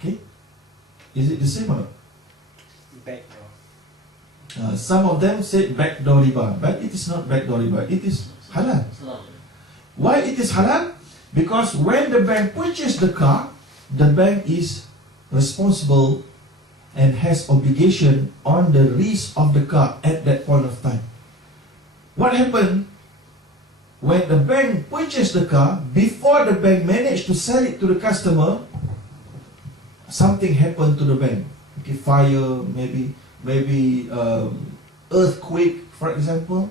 Okay? Is it the same or not? Backdoor. Some of them say backdoor riba, but it is not backdoor riba, it is halal. Why it is halal? Because when the bank purchases the car, the bank is responsible and has obligation on the risk of the car at that point of time. What happened when the bank purchased the car, before the bank managed to sell it to the customer, something happened to the bank. Okay, fire, maybe earthquake, for example,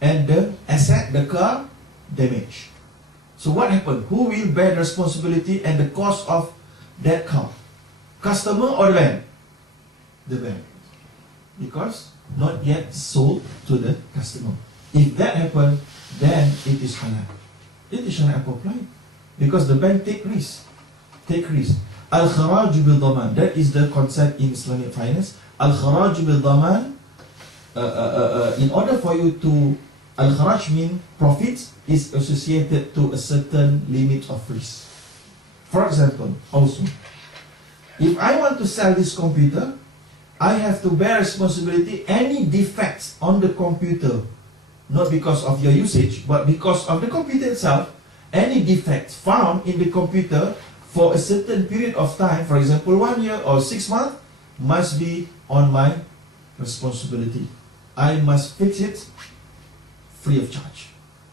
and the asset, the car, damaged. So what happened? Who will bear the responsibility and the cost of that car? Customer or the bank? The bank. Because not yet sold to the customer. If that happens, then it is halal. It is halal compliant. Because the bank take risk. Al-kharaj bil-daman. That is the concept in Islamic finance. Al-kharaj bil-daman. In order for you to, al-kharaj means profits is associated to a certain limit of risk. For example, also, if I want to sell this computer, I have to bear responsibility any defects on the computer, not because of your usage, but because of the computer itself. Any defects found in the computer for a certain period of time, for example 1 year or 6 months, must be on my responsibility. I must fix it free of charge.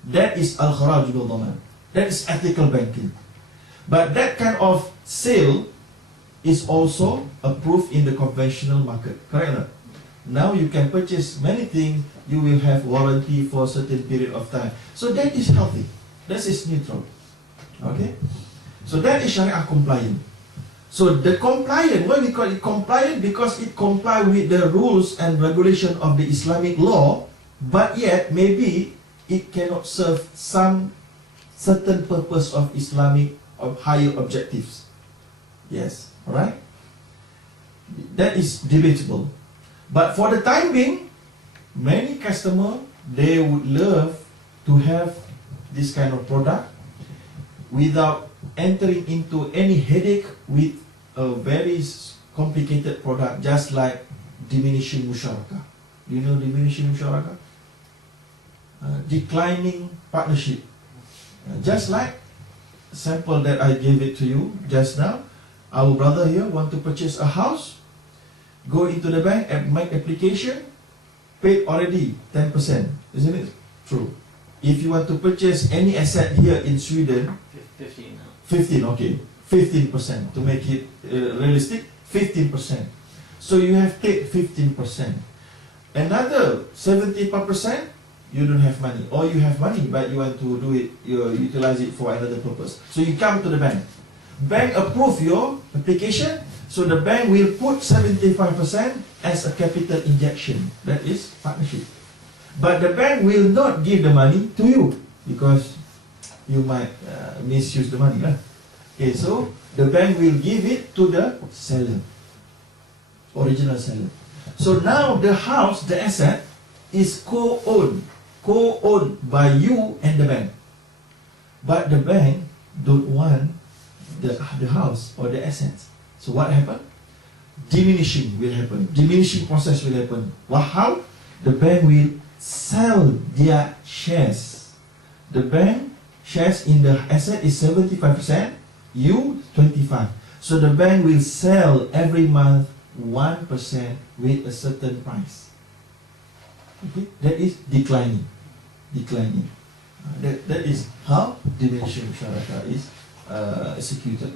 That is al-kharaj bil-daman. That is ethical banking. But that kind of sale is also approved in the conventional market. Correct or not? Now you can purchase many things, you will have warranty for a certain period of time. So that is healthy. That is neutral. Okay? So that is Sharia compliant. So the compliant, why we call it compliant? Because it complies with the rules and regulation of the Islamic law, but yet maybe it cannot serve some certain purpose of Islamic of higher objectives. Yes, alright? That is debatable. But for the time being, many customers, they would love to have this kind of product without entering into any headache with a very complicated product, just like diminishing musyarakah. Do you know diminishing musyarakah? Declining partnership. Just like sample that I gave it to you just now. Our brother here want to purchase a house, go into the bank and make application, paid already 10%, isn't it? True. If you want to purchase any asset here in Sweden, 15, okay, 15% to make it realistic, 15%. So you have paid 15%. Another 75%, you don't have money, or you have money but you want to do it, you utilize it for another purpose. So you come to the bank. Bank approve your application, so the bank will put 75% as a capital injection. That is partnership. But the bank will not give the money to you because you might misuse the money. Okay, so the bank will give it to the seller, original seller. So now the house, the asset, is co-owned by you and the bank. But the bank don't want the house or the assets. So what happened? Diminishing will happen. Diminishing process will happen. Well, how? The bank will sell their shares. The bank shares in the asset is 75%, you 25%. So the bank will sell every month 1% with a certain price. Okay? That is declining. That is how diminishing musyarakah is executed.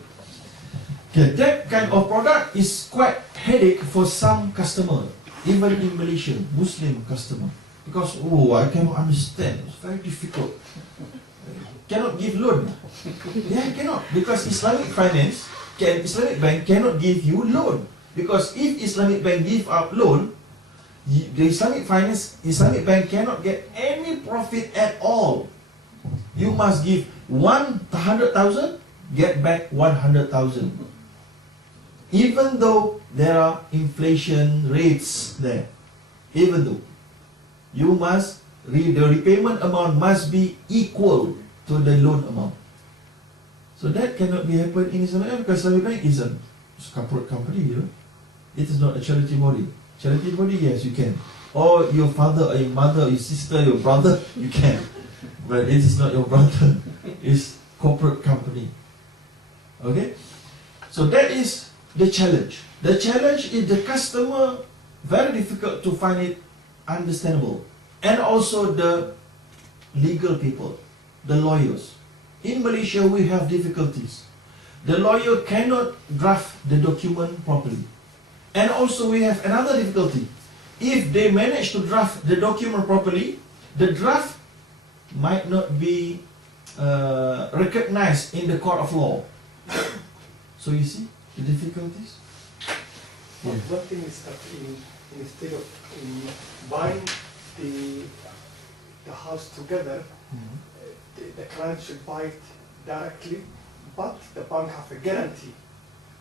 Okay, that kind of product is quite headache for some customer, even in Malaysia, Muslim customer, because I cannot understand. It's very difficult. Cannot give loan. Yeah, cannot, because Islamic finance, Islamic bank cannot give you loan, because if Islamic bank give out loan, the Islamic bank cannot get any profit at all. You must give 100,000, get back 100,000. Even though there are inflation rates there, even though you must, the repayment amount must be equal to the loan amount. So that cannot be happen in Islamic Bank because Islamic Bank is a corporate company, you know. It is not a charity body. Charity body, yes, you can. Or your father, or your mother, or your sister, your brother, you can. But it is not your brother. It's corporate company. Okay? So that is the challenge. The challenge is the customer, very difficult to find it understandable. And also the legal people, the lawyers. In Malaysia, we have difficulties. The lawyer cannot draft the document properly. And also we have another difficulty. If they manage to draft the document properly, the draft might not be recognized in the court of law. So you see the difficulties? Yeah. One thing is that instead of buying the house together, the client should buy it directly, but the bank have a guarantee.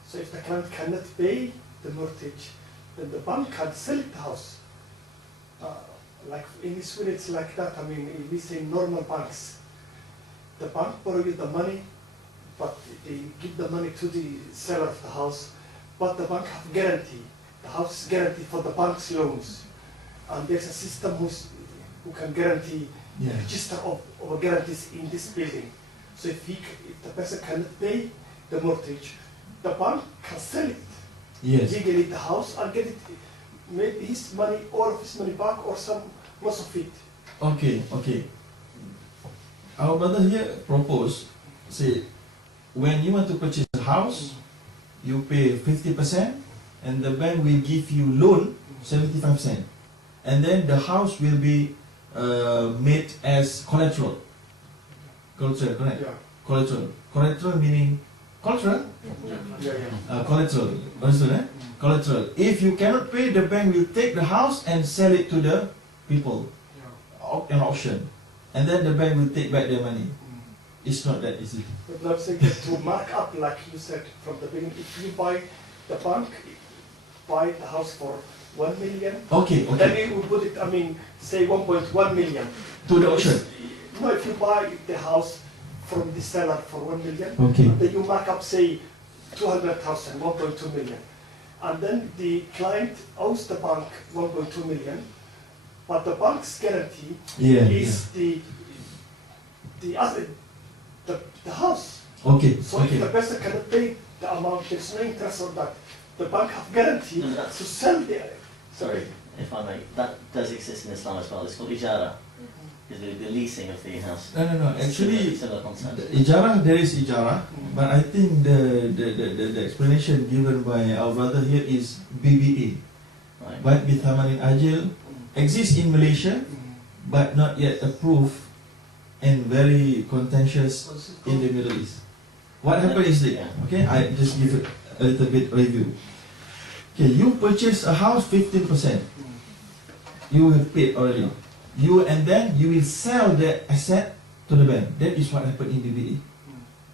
So if the client cannot pay the mortgage, then the bank can sell the house. Like in Sweden, it's like that. I mean, we say normal banks. The bank borrow you the money, but they give the money to the seller of the house, but the bank have guarantee. The house is guaranteed for the bank's loans. And there's a system who can guarantee the register of guarantees in this building. So if the person cannot pay the mortgage, the bank can sell it. Yes. Legally the house and get it, maybe his money, all of his money back, or most of it. Okay, okay. Our brother here proposed, say, when you want to purchase a house, you pay 50%, and the bank will give you loan 75%, and then the house will be made as collateral. Collateral, correct? Yeah. Collateral. Collateral meaning collateral. Yeah. Collateral. Understood? Eh? Collateral. If you cannot pay, the bank will take the house and sell it to the people. An auction, and then the bank will take back their money. It's not that easy. But I'm saying that to mark up, like you said from the beginning, if you buy the bank, buy the house for 1 million. Okay, okay. Then it will put it, I mean, say 1.1 million. To the auction. No, if you buy the house from the seller for 1 million, Okay. then you mark up, say, 200,000, 1.2 million. And then the client owes the bank 1.2 million, but the bank's guarantee is the house. Okay. So if the person cannot pay the amount, there's no interest on that. The bank have guarantee to sell the. Sorry, if I may, that does exist in Islam as well. It's called ijara. Is the leasing of the house. No. Actually, similar concept. Ijara, there is ijara, but I think the explanation given by our brother here is BBA. Right. But Bithamanin Ajil exists in Malaysia, but not yet approved and very contentious in the Middle East. What happened is that, okay, I just give it a little bit review. Okay, you purchase a house 15%. You have paid already. And then you will sell the asset to the bank. That is what happened in BBA.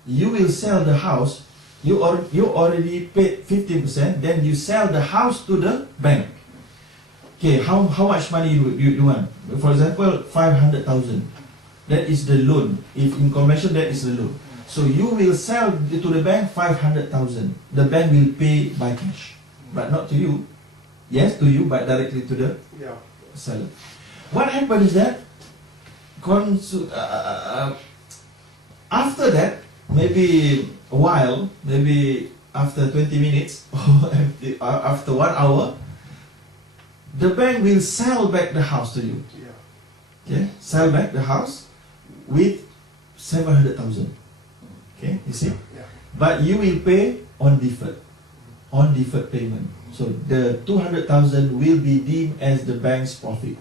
You will sell the house. You already paid 15%. Then you sell the house to the bank. Okay, how much money you want? For example, 500,000. That is the loan. If in convention, that is the loan. So you will sell to the bank 500,000. The bank will pay by cash, but not to you. Yes, to you, but directly to the seller. What happened is that after that, maybe a while, maybe after 20 minutes or after 1 hour, the bank will sell back the house to you. Okay, sell back the house with 700,000. Okay, you see? But you will pay on deferred payment. So the 200,000 will be deemed as the bank's profit.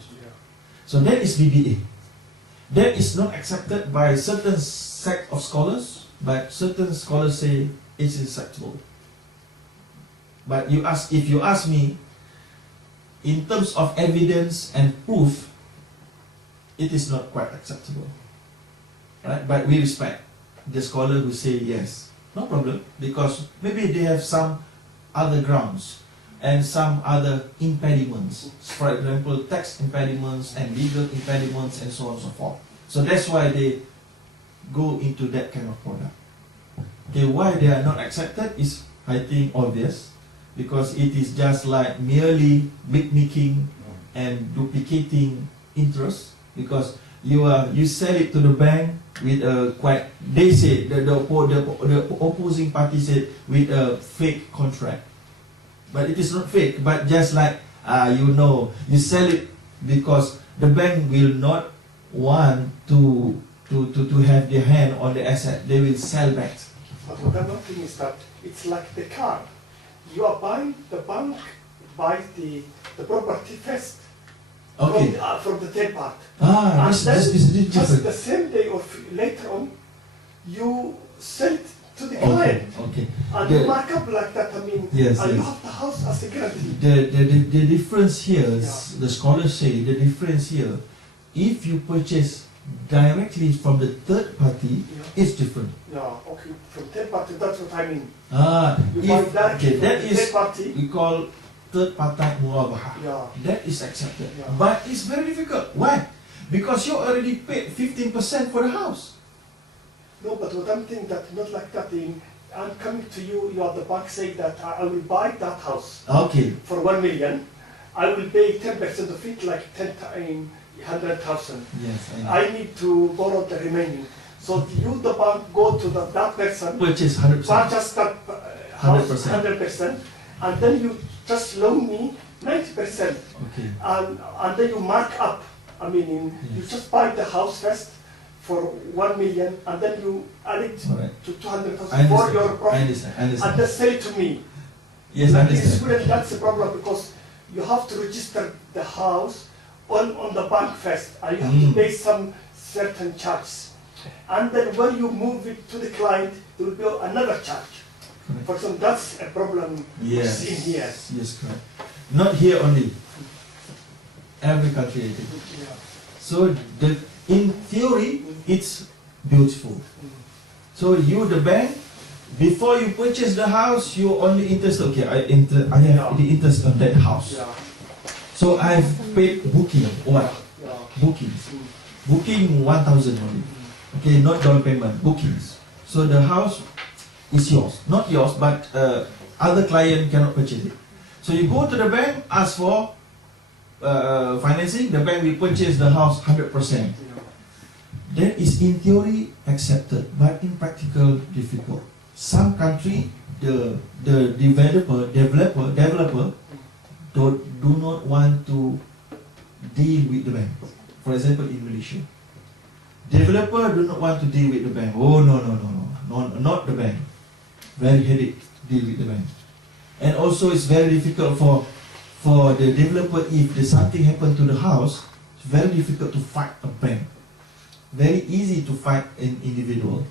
So that is BBA. That is not accepted by certain sect of scholars, but certain scholars say it's acceptable. But if you ask me, in terms of evidence and proof, it is not quite acceptable. Right? But we respect the scholar who say yes, no problem, because maybe they have some other grounds and some other impediments. For example, tax impediments and legal impediments and so on and so forth. So that's why they go into that kind of product. Okay, why they are not accepted is, I think, obvious, because it is just like merely mimicking and duplicating interest, because you sell it to the bank with a quite, they say the opposing party said with a fake contract, but it is not fake, but just like you sell it because the bank will not want to have their hand on the asset, they will sell back. But another thing is that it's like the car. You are buying, the bank buys the property first. Okay. From the third part. This is Just different. the same day or later on, you sell it to the client. Okay. And you mark up like that, I mean, Yes, and you yes. have the house as a guarantee. The difference here, Yeah. the scholars say, the difference here, if you purchase directly from the third party, it's different. Yeah, okay, from third party, that's what I mean. You buy If, directly okay, from that the is, third party. we call third party murabaha. Yeah. That is accepted. Yeah. But it's very difficult. Why? Because you already paid 15% for the house. No, but what I'm thinking that not like that. I'm coming to you, you are the bank saying that I will buy that house Okay. for 1 million. I will pay 10% of it, like 100,000. Yes, I know. I need to borrow the remaining. So you, the bank, go to that person, Purchase 100%. purchase that house 100%. 100%, and then you just loan me 90%, Okay. and then you mark up. I mean, you Yes. just buy the house first for 1 million, and then you add it Alright. to 200,000 I for understand. your I profit, understand. I and understand. then sell it to me. Yes, I But in understand. Sweden, that's the problem, because you have to register the house on the bank first, and you have to pay some certain charges. And then when you move it to the client, there will be another charge. Correct. For example, that's a problem Yes. in here. Yes, correct. Not here only. Every country, I think. Yeah. So in theory, it's beautiful. So you, the bank, before you purchase the house, you only interest. Okay, I have the interest on that house. Yeah. So I've paid booking. What? Yeah. Bookings. Booking 1,000 only. Okay, not down payment. Bookings. So the house is yours, not yours, but other client cannot purchase it. So you go to the bank, ask for financing. The bank will purchase the house 100%. That is in theory accepted, but in practical difficult. Some country, the developer do not want to deal with the bank. For example, in Malaysia, developer do not want to deal with the bank. Oh no, not the bank. Very headache deal with the bank, and also it's very difficult for the developer if there's something happen to the house. It's very difficult to fight a bank. Very easy to fight an individual.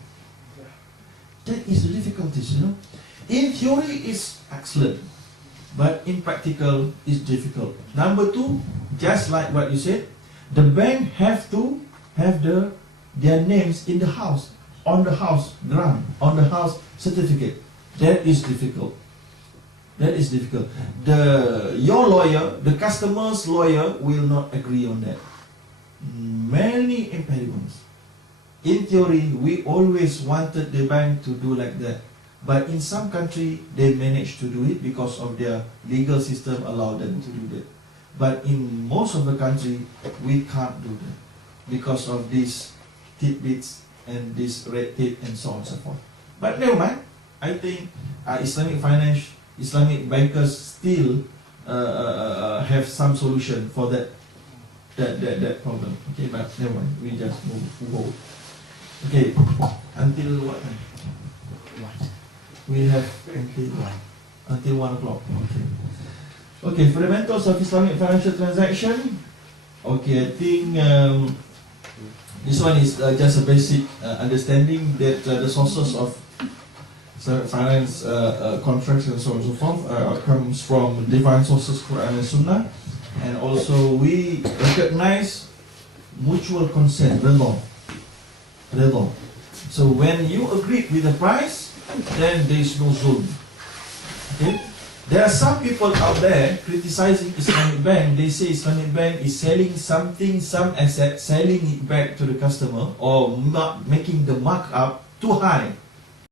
That is the difficulties, you know. In theory, it's excellent, but in practical, it's difficult. Number two, just like what you said, the bank have to have their names in the house, on the house grant, on the house certificate. That is difficult. That is difficult. Your lawyer, the customer's lawyer, will not agree on that. Many impediments. In theory, we always wanted the bank to do like that, but in some country they manage to do it because of their legal system allow them to do that. But in most of the country, we can't do that because of these tidbits and this red tape and so on and so forth. But never mind. I think Islamic finance, Islamic bankers still have some solution for that problem. Okay, but never mind. We just move forward. Okay, until what time? We have until 1 o'clock. Okay. Okay, fundamentals of Islamic financial transaction. Okay, I think this one is just a basic understanding that the sources of Islamic finance contracts and so on and so forth comes from divine sources, Quran and Sunnah, and also we recognize mutual consent, redha. So when you agree with the price, then there is no zulm. Okay? There are some people out there criticizing Islamic bank. They say Islamic bank is selling something, some asset, selling it back to the customer, or making the markup too high.